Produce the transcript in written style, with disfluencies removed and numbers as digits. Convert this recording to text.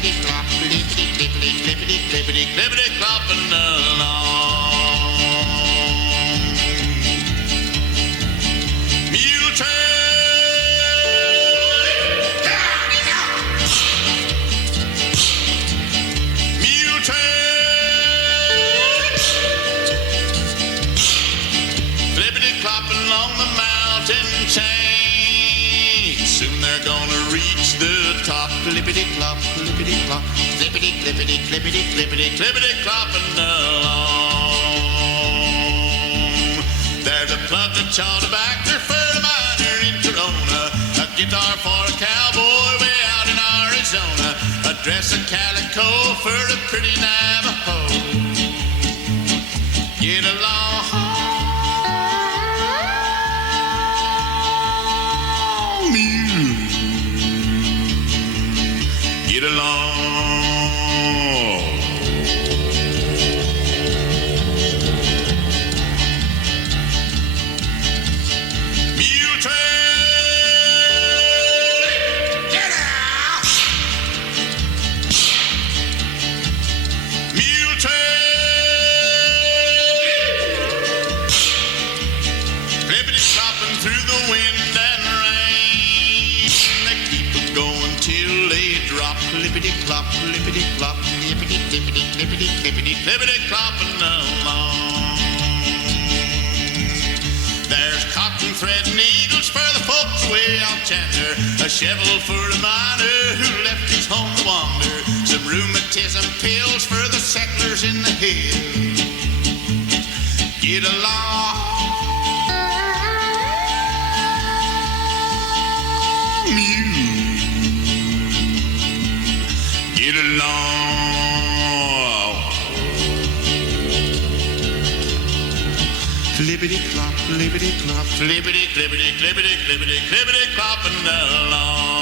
clippity clop, clippity clippity clippity clippity clippity clopping along. Mule clopping along the mountain chain. Soon they're gonna reach the top. Clippity clop, clippity clop, clippity clippity clippity clippity clippity clopping along. There's a plug to chaw tobacco for a miner in Corona, a guitar for a cowboy way out in Arizona, a dress of calico for a pretty Navajo. Get along. Get along. Mule trail, get out. Mule trail, clippity clopping through the wind and rain. They keep it going till they drop. Clippity clop, clippity clop, clippity clippity clippity clippity clippity clopping along. There's cotton thread needles for the folks way out yonder, a shovel for the miner who left his home to wander, some rheumatism pills for the settlers in the hills. Get along. Get along. Clippity clop, clippity clop, clippity clippity clippity clippity clippity clopping along.